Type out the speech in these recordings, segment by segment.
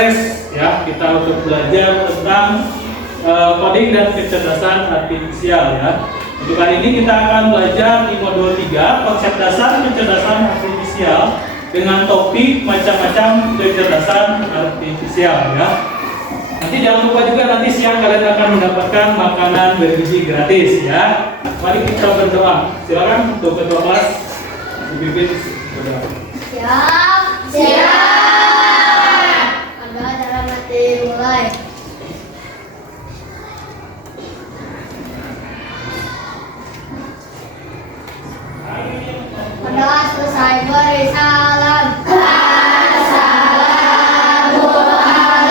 refresh ya kita untuk belajar tentang coding dan kecerdasan artifisial ya. Untuk kali ini kita akan belajar di modul 3 konsep dasar kecerdasan artifisial dengan topik macam-macam kecerdasan artifisial ya. Nanti jangan lupa juga nanti siang kalian akan mendapatkan makanan bergizi gratis ya. Mari kita berdoa. Silakan untuk ketua kelas dipimpin berdoa. Siap. Adalah dalam materi mulai. Adalah selesai beri salam.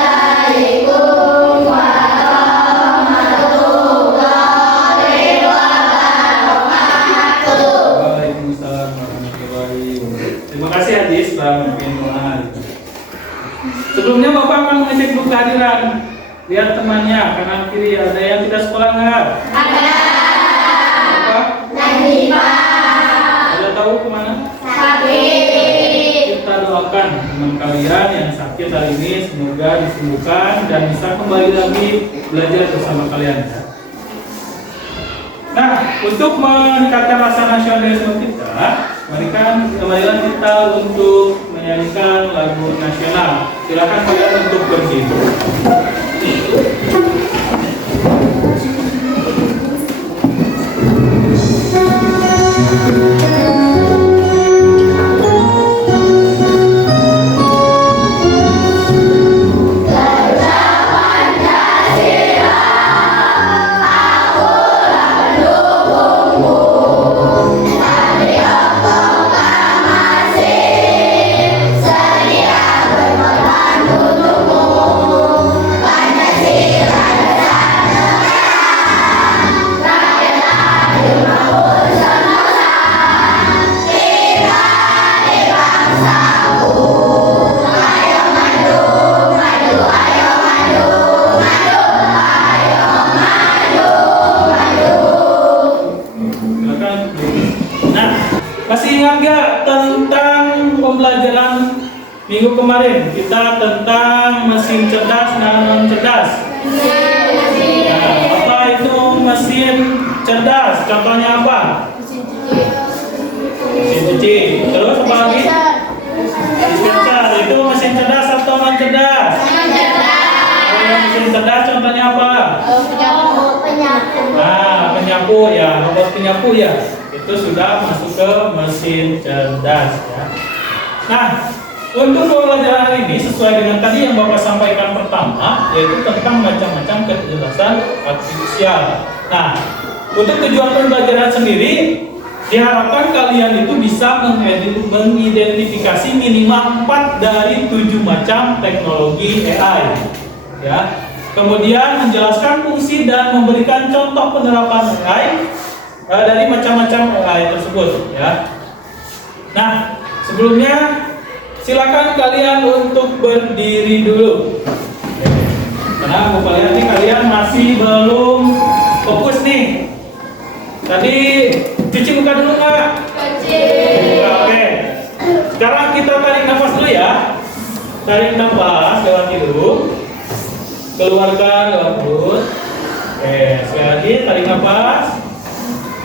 Assalamualaikum warahmatullahi wabarakatuh. Waalaikumsalam warahmatullahi wabarakatuh. Terima kasih Hadis telah memimpin doa. Sebelumnya Bapak akan mengecek buku kehadiran. Lihat temannya kanan kiri, ada yang tidak sekolah nggak? Ada. Apa? Lagi Pak. Ada tahu kemana? Sakit. Kita doakan teman kalian yang sakit hari ini semoga disembuhkan dan bisa kembali lagi belajar bersama kalian ya. Nah, untuk meningkatkan rasa nasionalisme kita, marilah kita untuk menyanyikan lagu nasional. Silakan kalian untuk berdiri. Minggu kemarin kita tentang mesin cerdas dan non cerdas. Nah, apa itu mesin cerdas? Contohnya apa? Mesin cuci. Terus apa lagi? Dispenser. Itu mesin cerdas atau non cerdas? Mesin cerdas contohnya apa? Penyapu. Nah, penyapu ya, robot penyapu ya. Itu sudah masuk ke mesin cerdas ya. Nah, untuk pembelajaran hari ini sesuai dengan tadi yang Bapak sampaikan pertama, yaitu tentang macam-macam kecerdasan artifisial. Nah, untuk tujuan pembelajaran sendiri, diharapkan kalian itu bisa mengidentifikasi minimal 4 dari 7 macam teknologi AI. Ya. Kemudian menjelaskan fungsi dan memberikan contoh penerapan AI dari macam-macam AI tersebut. Ya. Nah, sebelumnya silakan kalian untuk berdiri dulu. Karena aku lihat nih kalian masih belum fokus nih. Tadi cuci muka dulu nggak? Cuci. Oke. Sekarang kita tarik nafas dulu ya. Tarik nafas lewat hidung. Keluarkan lewat mulut. Oke. Sekali lagi tarik nafas.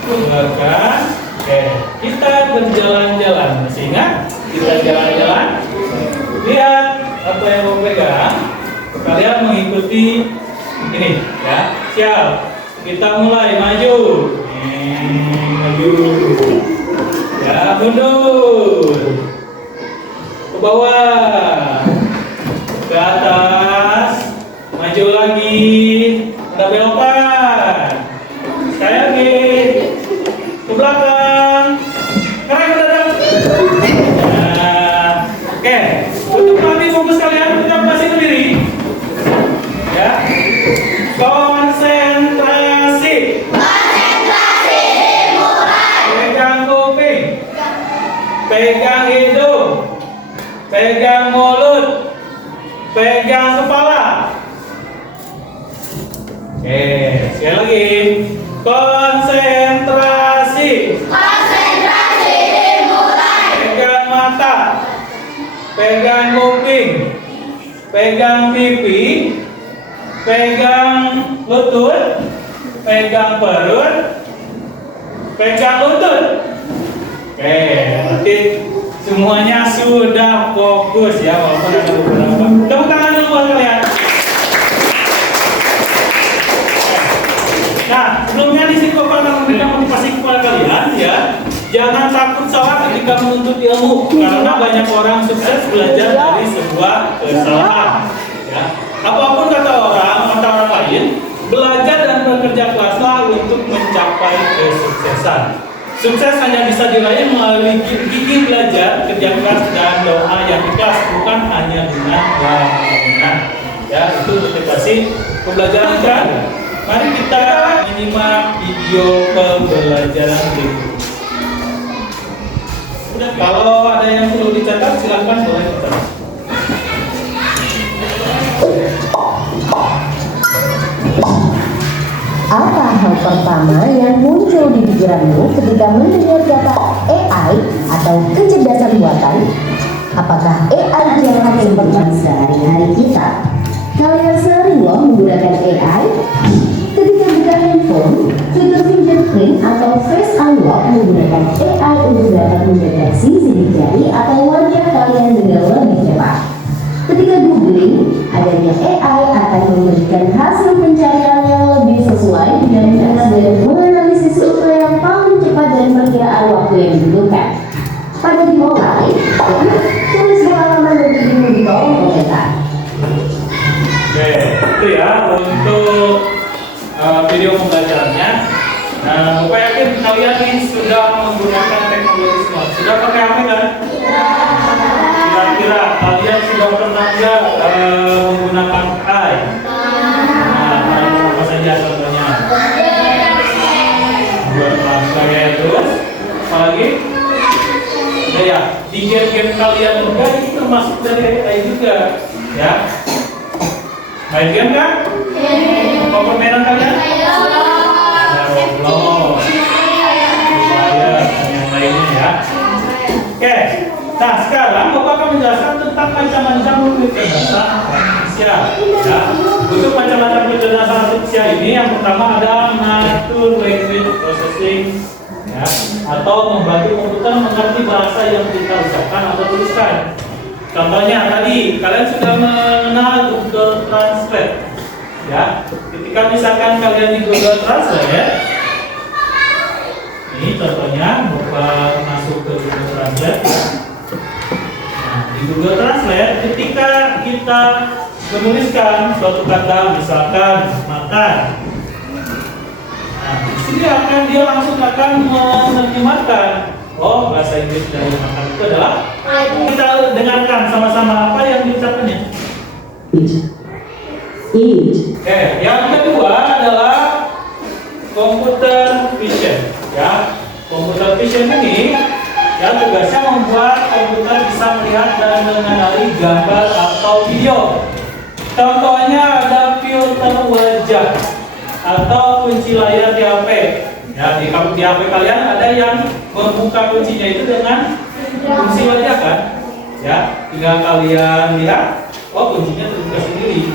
Keluarkan. Oke. Kita berjalan-jalan. Masih ingat? Kita jalan-jalan, lihat apa yang mau pegang. Kalian mengikuti ini ya. Siap. Kita mulai maju. Maju. Ya, mundur. Ke bawah. Ke atas. Maju lagi. Ada belokan. Sekali lagi. Ke belakang. Keren mendadak. Oke, untuk nanti fokus kalian tetap masih berdiri, ya. Konsentrasi. Dimulai. Pegang kuping, pegang hidung, pegang mulut, pegang kepala. Oke, sekali lagi. Konsentrasi. Dimulai. Pegang mata. Pegang kuping, pegang pipi, pegang lutut, pegang perut, pegang lutut. Oke, berarti semuanya sudah fokus ya, walaupun ada beberapa. Tepuk tangan dulu buat kalian. Nah, sebelumnya di sini Bapak akan memberikan motivasi kepada kalian ya. Jangan takut salah ketika menuntut ilmu, karena banyak orang sukses belajar dari sebuah kesalahan. Ya. Apapun kata orang lain, belajar dan bekerja keraslah untuk mencapai kesuksesan. Sukses hanya bisa diraih melalui gigih belajar, kerja keras dan doa yang ikhlas, bukan hanya dengan bangunan. Ya, itu motivasi pembelajaran kan. Mari kita menyimak video pembelajaran berikut. Kalau ada yang perlu dicatat, silakan boleh dicatat. Apa hal pertama yang muncul di pikiranmu ketika mendengar kata AI atau kecerdasan buatan? Apakah AI adalah kehidupan sehari-hari kita? Kalian sering loh menggunakan AI? Ketika buka handphone, fitur fingerprint atau face unlock menggunakan AI untuk dapat mendeteksi sidik jari atau wajah kalian dengan lebih cepat. Ketika googling, adanya AI akan memberikan hasil pencarian yang lebih sesuai dengan data dan menganalisis sumber yang paling cepat dan perkiraan waktu yang dibutuhkan. Pada dimulai, tulis pengalaman dan dirimu di kolom komentar. Oke, itu ya untuk video pembelajarannya. Nah, Bapak yakin kalian ini sudah menggunakan teknologi semua. Sudah pakai HP kan? Kira-kira kalian sudah pernah nggak menggunakan AI? Nah, apa saja contohnya? Buat apa terus? Apalagi? Ya, di game-game kalian juga ini termasuk dari AI juga, ya. Main game kan? Apa permainan kalian? Roblox, yang lainnya ya. Oke, nah sekarang Bapak akan menjelaskan tentang macam-macam kecerdasan artifisial. Ya. Untuk macam-macam kecerdasan artifisial ini, yang pertama ada natural language processing, ya, atau membantu komputer mengerti bahasa yang kita ucapkan atau tuliskan. Contohnya tadi kalian sudah mengenal Google Translate, ya. Ketika misalkan kalian di Google Translate, ini contohnya Bapak masuk ke Google Translate. Nah, di Google Translate, ketika kita menuliskan suatu kata, misalkan makan, nah, di sini dia langsung akan menerjemahkan. Oh, bahasa Inggris dari makan itu adalah. Kita dengarkan sama-sama apa yang diucapkannya. Eat. Oke, yang kedua adalah computer vision. Ya, computer vision ini ya tugasnya membuat komputer bisa melihat dan mengenali gambar atau video. Contohnya ada filter wajah atau kunci layar di HP. Ya, di HP kalian ada yang membuka kuncinya itu dengan kunci wajah kan? Ya, tinggal kalian lihat, oh kuncinya terbuka sendiri.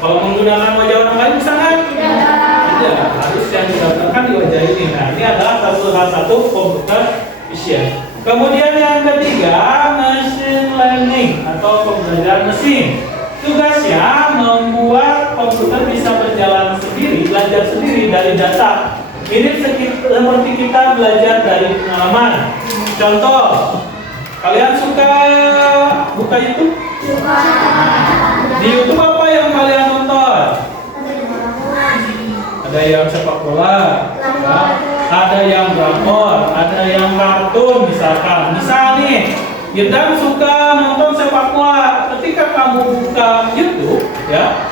Kalau menggunakan wajah orang lain bisa nggak? Tidak, harus yang didaftarkan di wajah ini. Nah, ini adalah salah satu computer vision. Kemudian yang ketiga, machine learning atau pembelajaran mesin. Tugasnya membuat komputer bisa berjalan sendiri, belajar sendiri dari data. Mirip seperti kita belajar dari pengalaman. Contoh, kalian suka buka YouTube? Di YouTube apa yang kalian nonton? Ada yang sepak bola, ya. Ada yang drakor, ada yang kartun misalkan. Misal nih, kita suka nonton sepak bola. Ketika kamu buka YouTube, ya,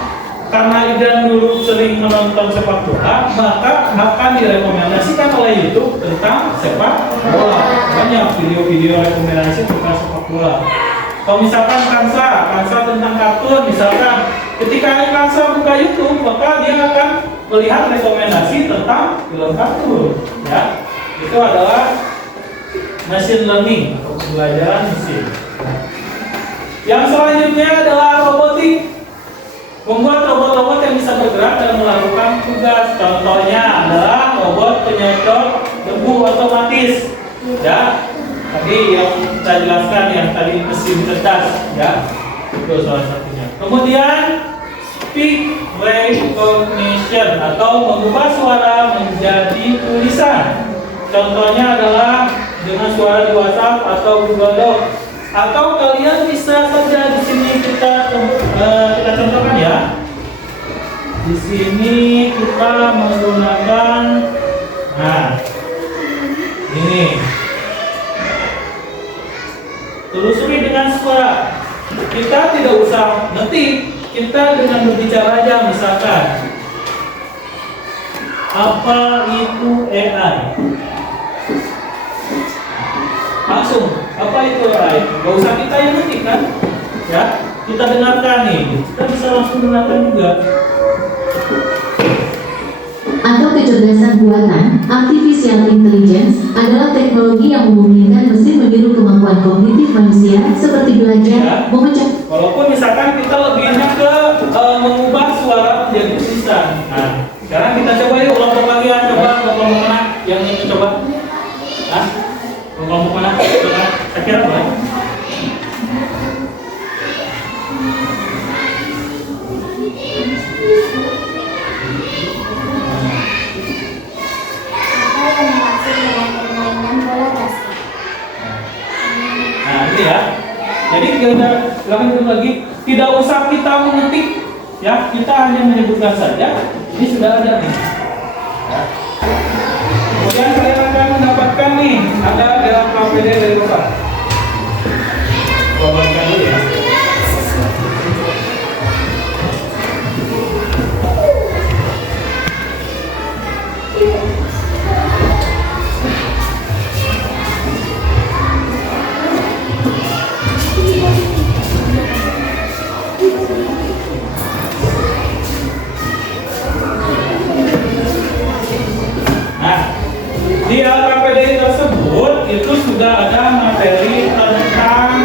karena Idan dulu sering menonton sepak bola, maka akan direkomendasikan oleh YouTube tentang sepak bola. Banyak video-video rekomendasi tentang sepak bola. Kalau misalkan Kansa tentang kartun, misalkan ketika Kansa buka YouTube, maka dia akan melihat rekomendasi tentang film kartun. Ya, itu adalah machine learning atau pembelajaran mesin. Yang selanjutnya adalah robotik. Membuat robot-robot yang bisa bergerak dan melakukan tugas. Contohnya adalah robot penyedot debu otomatis. Ya, tadi yang kita jelaskan yang tadi mesin cerdas. Ya, itu salah satunya. Kemudian speech recognition atau mengubah suara menjadi tulisan. Contohnya adalah dengan suara di WhatsApp atau Google Doc. Atau kalian bisa saja di sini kita contohkan ya. Di sini kita menggunakan, nah, ini telusuri dengan suara. Kita tidak usah ngetik, kita dengan berbicara aja. Misalkan, apa itu AI? Langsung, apa itu AI? Gak usah kita yang ngetik kan? Ya, kita dengarkan nih. Kita bisa langsung dengarkan juga. Atau kecerdasan buatan, artificial intelligence adalah teknologi yang memungkinkan mesin meniru kemampuan kognitif manusia seperti belajar, memecah. Walaupun misalkan kita lebihnya ke mengubah suara menjadi tulisan. Nah, sekarang kita coba yuk kelompok kalian, coba kelompok mana yang ingin coba? Hah? Kelompok mana? Coba. Saya kira boleh. Apa yang dimaksud dengan permainan bola basket? Nah, ini ya. Jadi kita ulangi lagi, tidak usah kita mengetik, ya. Kita hanya menyebutkan saja. Ini sudah ada nih. Ya. Kemudian kalian akan mendapatkan nih, ada dalam KPD dari Bapak. Bawakan dulu ya. Di LKPD tersebut itu sudah ada materi tentang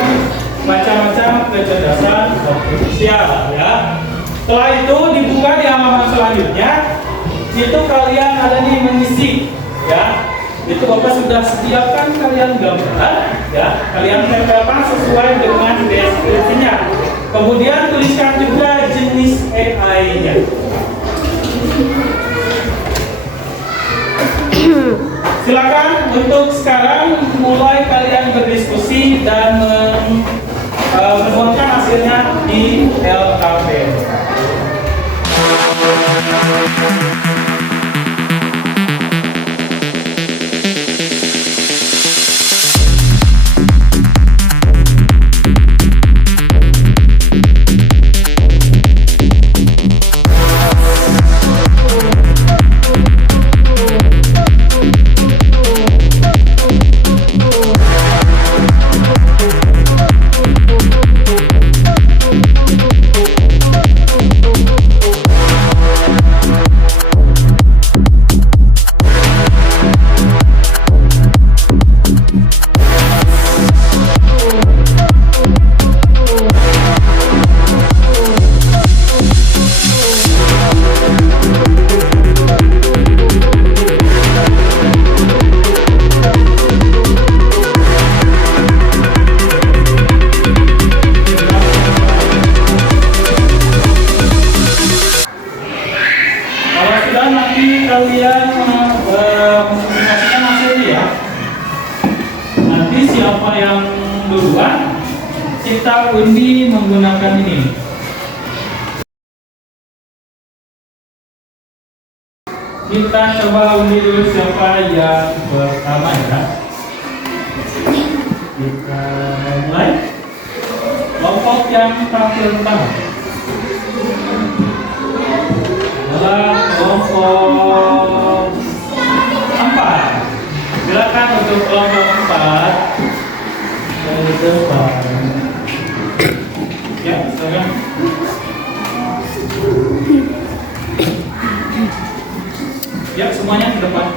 macam-macam kecerdasan artifisial ya. Setelah itu dibuka di halaman selanjutnya, itu kalian ada nih mengisi ya. Itu Bapak sudah sediakan kalian gambar ya. Kalian tempelkan sesuai dengan deskripsinya. Kemudian tuliskan juga jenis AI-nya. Silakan untuk sekarang mulai kalian berdiskusi dan menuangkan hasilnya di LKP. Kalian mempublikasikan hasilnya ya. Nanti siapa yang duluan kita undi menggunakan ini. Kita coba undi dulu siapa yang pertama ya. Kita mulai. Kelompok yang tampil pertama adalah kelompok 4. Silakan untuk kelompok 4 ke depan. Ya, silakan. Ya, semuanya ke depan.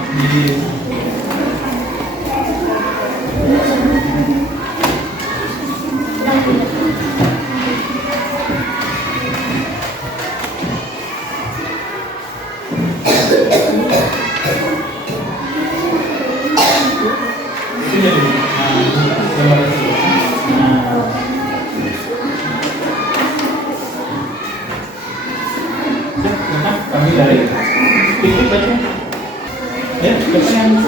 lebih dari pikir baca. Ya, siapa yang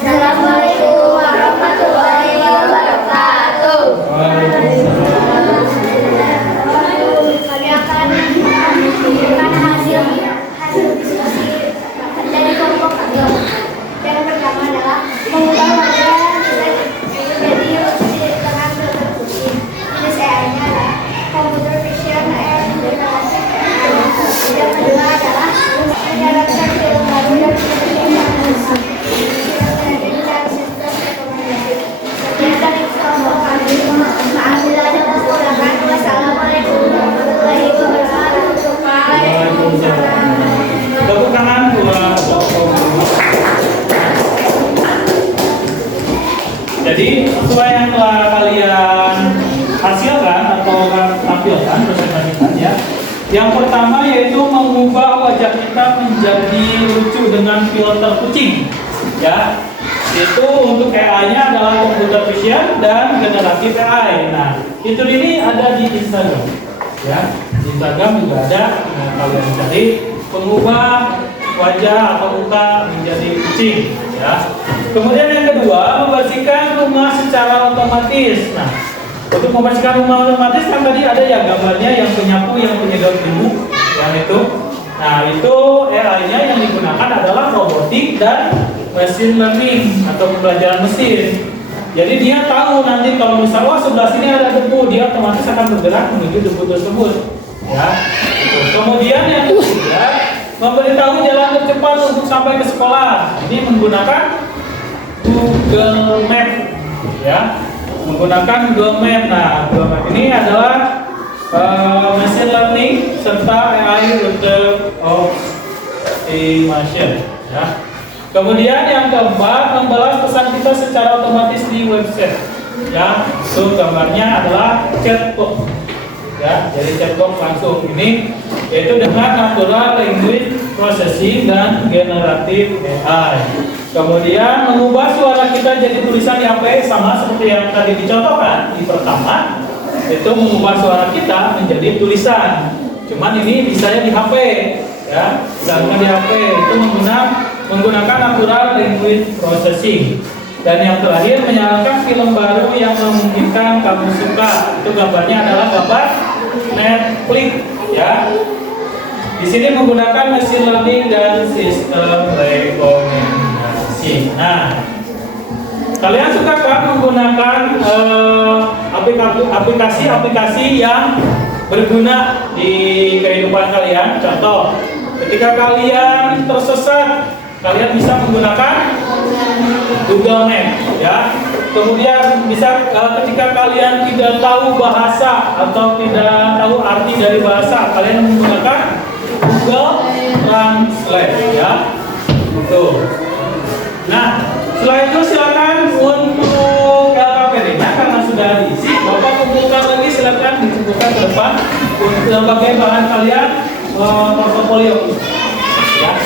Assalamualaikum warahmatullahi wabarakatuh. Kami akan menunjukkan hasil diskusi dari kelompok kami. Yang pertama adalah mengubah wajah menjadi lebih terang dan terputih. Jenis AI-nya adalah computer vision and generative AI. Yang kedua adalah menjalankan film baru yang tepuk tangan buat jadi sesuai yang telah kalian hasilkan atau tampilkan presentasikan ya. Yang pertama yaitu mengubah wajah kita menjadi lucu dengan filter kucing ya. Itu untuk AI-nya adalah computer vision dan generatif AI. Nah, itu ini ada di Instagram ya. Di Instagram juga ada. Nah, kalian cari pengubah wajah atau muka menjadi kucing ya. Kemudian yang kedua, membersihkan rumah secara otomatis. Nah, untuk membersihkan rumah otomatis kan tadi ada ya gambarnya yang penyapu, yang penyedot debu, yang itu. Nah, itu AI-nya yang digunakan adalah robotik dan machine learning atau pembelajaran mesin. Jadi dia tahu nanti kalau misalnya sebelah sini ada debu, dia otomatis akan bergerak menuju debu tersebut. Ya. Kemudian yang ketiga, memberitahu jalan tercepat untuk sampai ke sekolah. Ini menggunakan Google Map. Ya. Menggunakan Google Map. Nah, Google Map ini adalah machine learning serta AI route optimization. Ya. Kemudian yang keempat, membalas pesan kita secara otomatis di website. Ya, itu gambarnya adalah chatbot. Ya, jadi chatbot langsung ini yaitu dengan natural language processing dan generatif AI. Kemudian mengubah suara kita jadi tulisan di HP sama seperti yang tadi dicontohkan di pertama, itu mengubah suara kita menjadi tulisan. Cuman ini bisanya di HP, ya, misalkan di HP itu menggunakan natural language processing. Dan yang terakhir, menyalakan film baru yang memungkinkan kamu suka. Itu gambarnya adalah gambar Netflix, ya. Di sini menggunakan machine learning dan sistem rekomendasi. Nah, kalian suka kan menggunakan aplikasi-aplikasi yang berguna di kehidupan kalian? Contoh, ketika kalian tersesat, kalian bisa menggunakan Google Map, ya. Kemudian bisa ketika kalian tidak tahu bahasa atau tidak tahu arti dari bahasa, kalian menggunakan Google Translate, ya. Betul. Nah, setelah itu silakan untuk LKPD-nya karena sudah diisi, Bapak kumpulkan lagi, silakan dikumpulkan ke depan untuk sebagai bahan kalian portofolio, ya.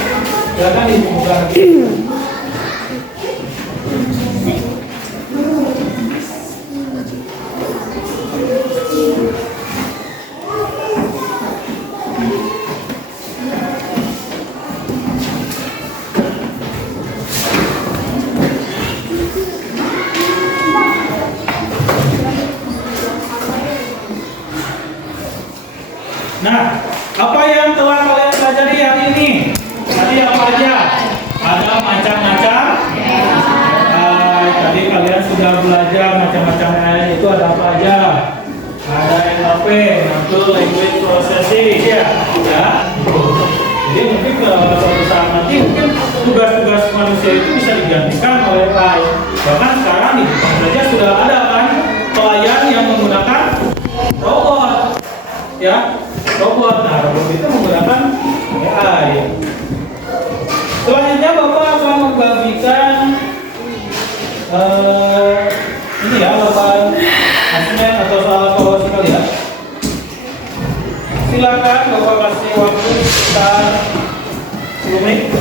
Silakan dikumpulkan lagi. Nah, apa yang telah kalian pelajari hari ini? Tadi apa aja? Ada macam-macam. Tadi kalian sudah belajar macam-macam AI itu ada apa aja? Ada NLP, Natural Language Processing, ya. Jadi mungkin suatu saat nanti mungkin tugas-tugas manusia itu bisa digantikan oleh AI. Bahkan sekarang di Jepang saja sudah ada kan pelayan yang menggunakan robot, ya, robot. Nah, robot itu menggunakan AI. Selanjutnya Bapak akan membagikan ini ya, Bapak asesmen atau soal evaluasi kalian. Silakan Bapak kasih waktu sekitar 10 menit.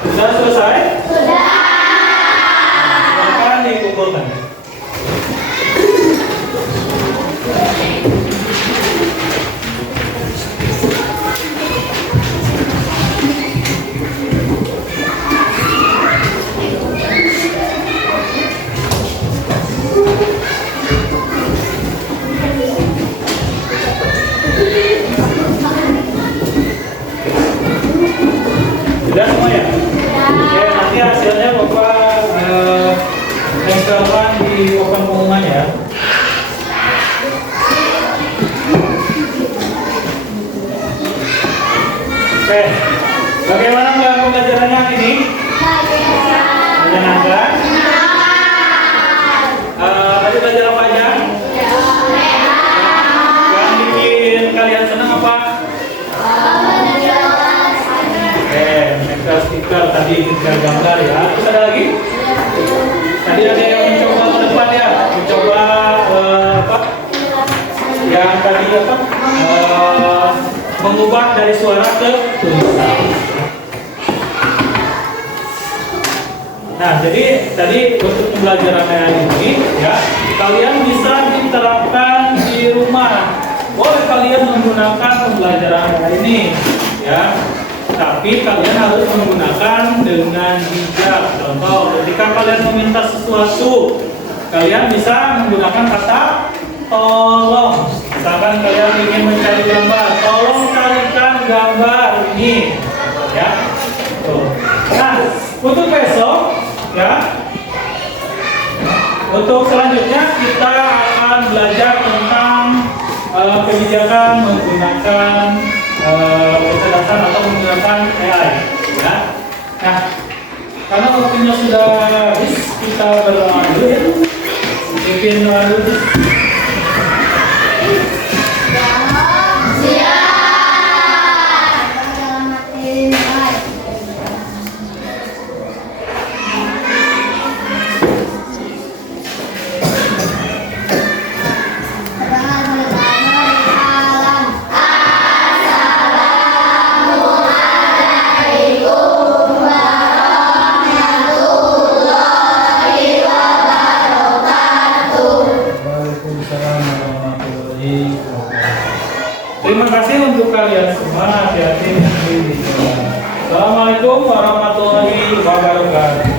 Sudah selesai? Sudah. Silakan dikumpulkan. Sudah semua ya? Oke, nanti hasilnya Bapak tempelkan di papan pengumuman ya. Oke, bagaimana pembelajarannya hari ini? Menyenangkan? Tadi belajar apa aja? Yang bikin kalian senang apa? Stiker tadi stiker gambar ya. Terus ada lagi? Tadi ada yang mencoba ke depan ya, mencoba apa? Yang tadi apa? Mengubah dari suara ke tulisan. Nah, jadi tadi untuk pembelajaran AI ini ya, kalian bisa diterapkan di rumah. Boleh kalian menggunakan pembelajaran AI ini ya. Tapi kalian harus menggunakan dengan bijak. Contoh, ketika kalian meminta sesuatu, kalian bisa menggunakan kata tolong. Misalkan kalian ingin mencari gambar, tolong carikan gambar ini, ya. Tuh. Nah, untuk besok, ya. Untuk selanjutnya kita akan belajar tentang kebijakan menggunakan kecerdasan atau menggunakan AI, ya. Nah, karena waktunya sudah habis, kita berdoa dulu ya. Pimpin doa dulu. Terima kasih untuk kalian semua. Hati-hati di jalan. Assalamualaikum warahmatullahi wabarakatuh.